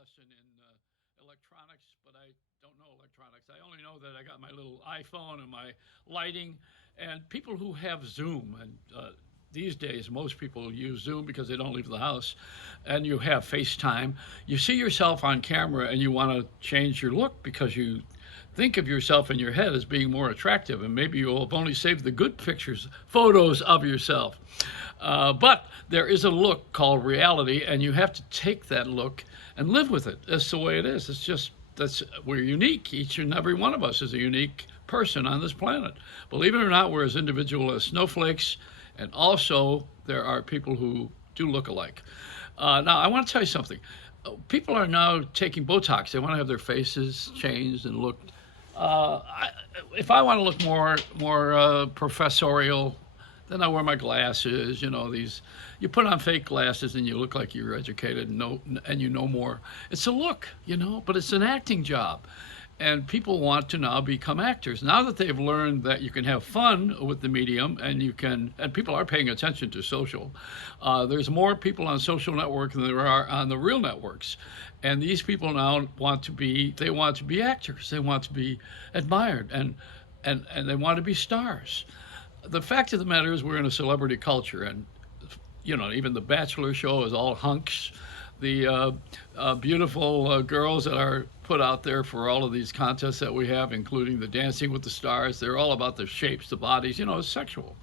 lesson in electronics, but I don't know electronics. I only know that I got my little iPhone and my lighting, and people who have Zoom, and these days most people use Zoom because they don't leave the house, and you have FaceTime. You see yourself on camera and you want to change your look because you think of yourself in your head as being more attractive, and maybe you'll have only saved the good pictures, photos of yourself. But there is a look called reality, and you have to take that look and live with it. That's the way it is. It's just that's we're unique. Each and every one of us is a unique person on this planet. Believe it or not, we're as individual as snowflakes, and also there are people who do look alike. Now, I want to tell you something. People are now taking Botox. They want to have their faces changed and look. If I want to look more professorial, then I wear my glasses. You know, these you put on fake glasses and you look like you're educated and you know more. It's a look, you know, but it's an acting job. And people want to now become actors. Now that they've learned that you can have fun with the medium and and people are paying attention to social. There's more people on social network than there are on the real networks. And these people now they want to be actors. They want to be admired and they want to be stars. The fact of the matter is we're in a celebrity culture, and you know, even the Bachelor show is all hunks. The beautiful girls that are put out there for all of these contests that we have, including the Dancing with the Stars, they're all about the shapes, the bodies. You know, it's sexual.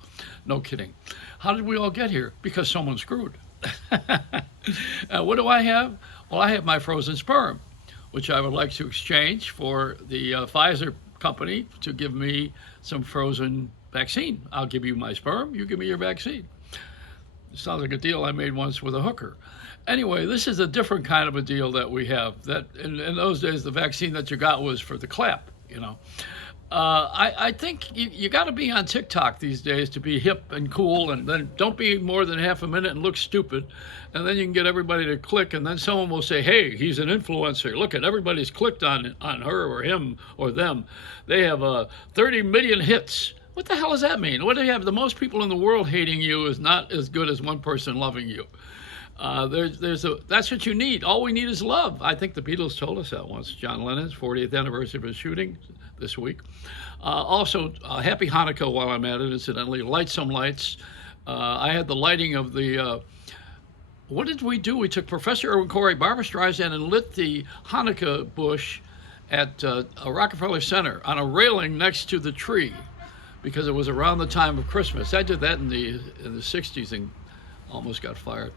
No kidding. How did we all get here? Because someone screwed. What do I have? Well, I have my frozen sperm, which I would like to exchange for the Pfizer company to give me some frozen vaccine. I'll give you my sperm, you give me your vaccine. Sounds like a deal I made once with a hooker. Anyway, this is a different kind of a deal that we have. That in those days, the vaccine that you got was for the clap, you know. I think you got to be on TikTok these days to be hip and cool, and then don't be more than half a minute and look stupid, and then you can get everybody to click, and then someone will say, "Hey, he's an influencer. Look at everybody's clicked on her or him or them. They have 30 million hits." What the hell does that mean? What do you have? The most people in the world hating you is not as good as one person loving you. That's what you need. All we need is love. I think the Beatles told us that once. John Lennon's 40th anniversary of his shooting this week. Also, happy Hanukkah while I'm at it, incidentally. Light some lights. I had the lighting of the, what did we do? We took Professor Erwin Corey, Barbra Streisand, and lit the Hanukkah bush at Rockefeller Center on a railing next to the tree because it was around the time of Christmas. I did that in the 60s and almost got fired.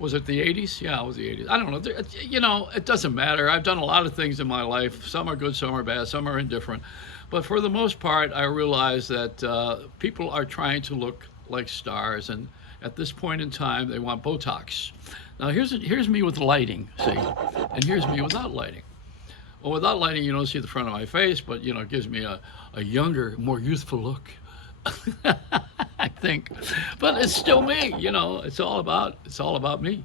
Was it the 80s? Yeah, it was the 80s. I don't know. You know, it doesn't matter. I've done a lot of things in my life. Some are good, some are bad, some are indifferent. But for the most part, I realize that people are trying to look like stars. And at this point in time, they want Botox. Now, here's me with lighting, see? And here's me without lighting. Well, without lighting, you don't see the front of my face, but, you know, it gives me a younger, more youthful look. I think, but it's still me. You know, it's all about me.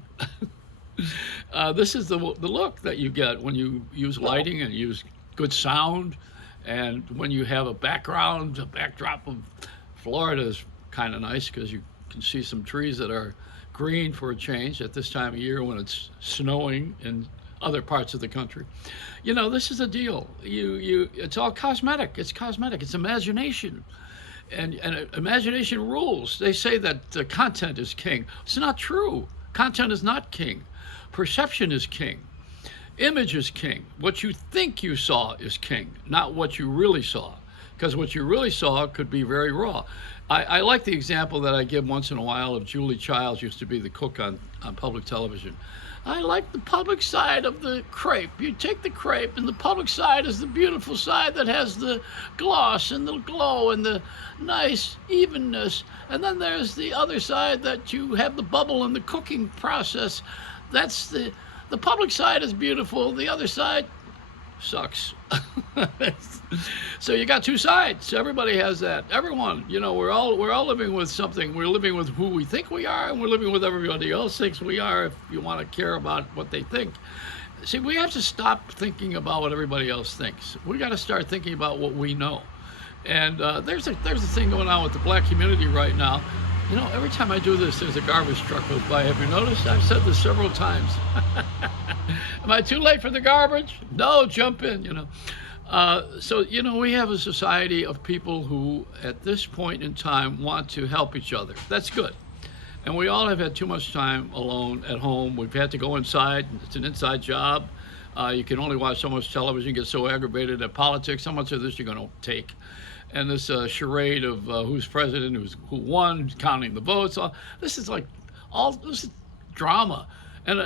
This is the look that you get when you use lighting and use good sound, and when you have a backdrop of Florida is kind of nice because you can see some trees that are green for a change at this time of year when it's snowing in other parts of the country. You know, this is a deal. It's all cosmetic. It's cosmetic. It's imagination. And imagination rules. They say that content is king. It's not true. Content is not king. Perception is king. Image is king. What you think you saw is king, not what you really saw. Because what you really saw could be very raw. I like the example that I give once in a while of Julie Childs, used to be the cook on public television. I like the public side of the crepe. You take the crepe, and the public side is the beautiful side that has the gloss and the glow and the nice evenness. And then there's the other side that you have the bubble in the cooking process. That's the public side is beautiful. The other side sucks. So you got two sides. Everybody has that. Everyone, you know, we're all living with something. We're living with who we think we are, and we're living with everybody else thinks we are. If you want to care about what they think, see, we have to stop thinking about what everybody else thinks. We got to start thinking about what we know. And there's a thing going on with the black community right now. You know, every time I do this, there's a garbage truck goes by. Have you noticed? I've said this several times. Am I too late for the garbage? No, jump in, you know. So, you know, we have a society of people who, at this point in time, want to help each other. That's good. And we all have had too much time alone at home. We've had to go inside. It's an inside job. You can only watch so much television, get so aggravated at politics. How much of this you're going to take? And this charade of who's president, who won, counting the votes. This is like all this is drama. And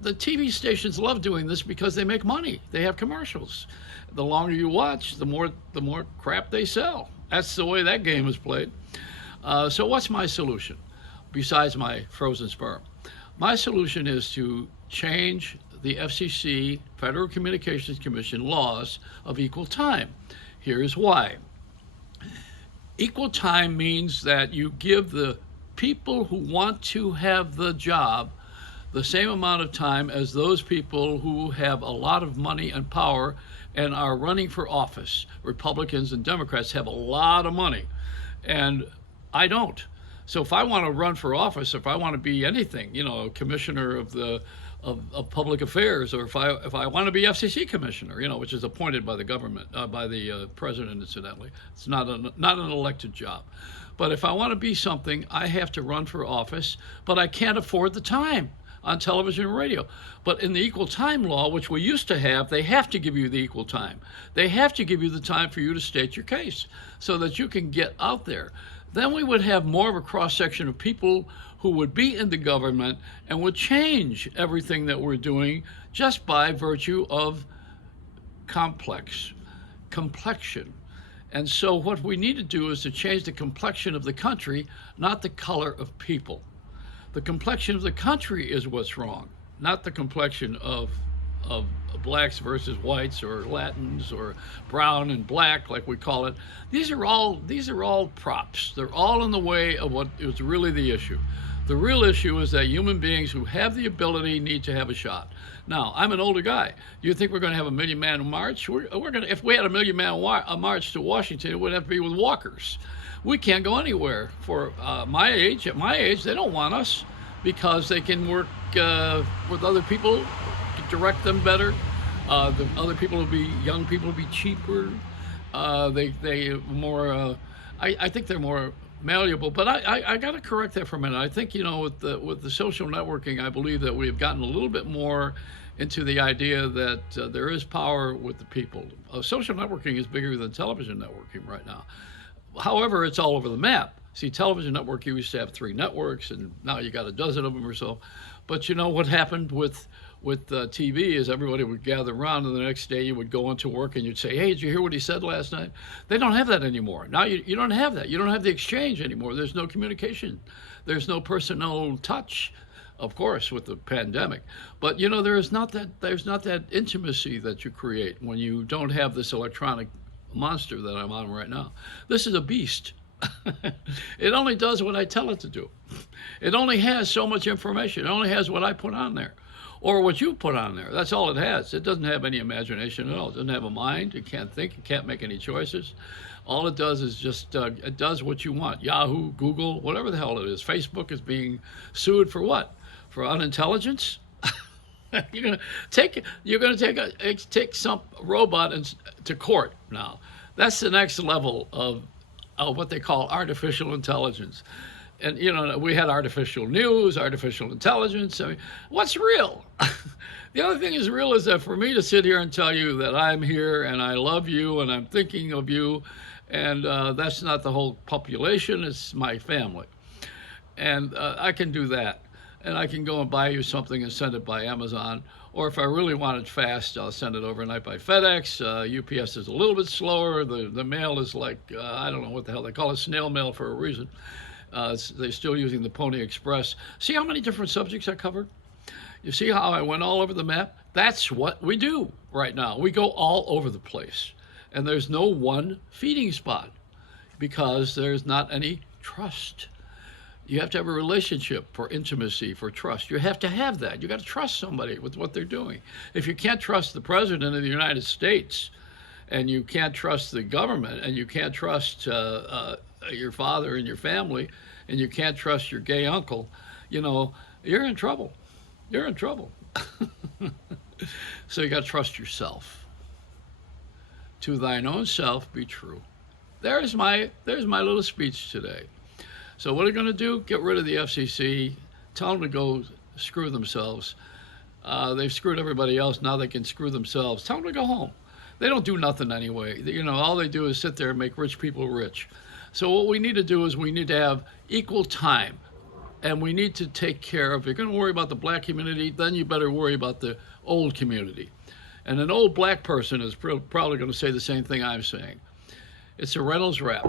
the TV stations love doing this because they make money. They have commercials. The longer you watch, the more crap they sell. That's the way that game is played. So what's my solution besides my frozen sperm? My solution is to change the FCC, Federal Communications Commission laws of equal time. Here's why. Equal time means that you give the people who want to have the job the same amount of time as those people who have a lot of money and power and are running for office. Republicans and Democrats have a lot of money, and I don't. So if I want to run for office, if I want to be anything, you know, commissioner of the of public affairs, or if I want to be FCC commissioner, you know, which is appointed by the government, by the president, incidentally, it's not an elected job. But if I want to be something, I have to run for office, but I can't afford the time on television and radio. But in the equal time law, which we used to have, they have to give you the equal time. They have to give you the time for you to state your case so that you can get out there. Then we would have more of a cross-section of people who would be in the government and would change everything that we're doing just by virtue of complexion. And so what we need to do is to change the complexion of the country, not the color of people. The complexion of the country is what's wrong, not the complexion of blacks versus whites, or Latins, or brown and black, like we call it. These are all props. They're all in the way of what is really the issue. The real issue is that human beings who have the ability need to have a shot. Now, I'm an older guy. Do you think we're going to have a million-man march? We're going to. If we had a million-man march to Washington, it would have to be with walkers. We can't go anywhere. For my age, at my age, they don't want us because they can work with other people, direct them better. The other people will be, young people will be cheaper. They more. I think they're more malleable. But I got to correct that for a minute. I think, you know, with the social networking, I believe that we've gotten a little bit more into the idea that there is power with the people. Social networking is bigger than television networking right now. However, it's all over the map. See, television network, you used to have 3 networks, and now you got a dozen of them or so. But you know what happened with TV is everybody would gather around, and the next day you would go into work and you'd say, hey, did you hear what he said last night? They don't have that anymore. Now you don't have that. You don't have the exchange anymore. There's no communication. There's no personal touch, of course, with the pandemic. But, you know, there's not that intimacy that you create when you don't have this electronic monster that I'm on right now. This is a beast. It only does what I tell it to do. It only has so much information. It only has what I put on there, or what you put on there. That's all it has. It doesn't have any imagination at all. It doesn't have a mind. It can't think. It can't make any choices. All it does is just it does what you want. Yahoo, Google, whatever the hell it is. Facebook is being sued for what? For unintelligence? You're gonna take some robot to court now. That's the next level of what they call artificial intelligence. And, you know, we had artificial news, artificial intelligence. I mean, what's real? The only thing is real is that for me to sit here and tell you that I'm here and I love you and I'm thinking of you, and that's not the whole population, it's my family. And I can do that. And I can go and buy you something and send it by Amazon. Or if I really want it fast, I'll send it overnight by FedEx. UPS is a little bit slower. The mail is like, I don't know what the hell they call it, snail mail for a reason. They're still using the Pony Express. See how many different subjects I covered? You see how I went all over the map? That's what we do right now. We go all over the place. And there's no one feeding spot because there's not any trust. You have to have a relationship for intimacy, for trust. You have to have that. You got to trust somebody with what they're doing. If you can't trust the president of the United States, and you can't trust the government, and you can't trust your father and your family, and you can't trust your gay uncle, you know, you're in trouble. You're in trouble. So you got to trust yourself. To thine own self be true. There's my little speech today. So what are you going to do? Get rid of the FCC. Tell them to go screw themselves. They've screwed everybody else. Now they can screw themselves. Tell them to go home. They don't do nothing anyway. You know, all they do is sit there and make rich people rich. So what we need to do is we need to have equal time. And we need to take care of, if you're going to worry about the black community, then you better worry about the old community. And an old black person is probably going to say the same thing I'm saying. It's a Reynolds Wrap.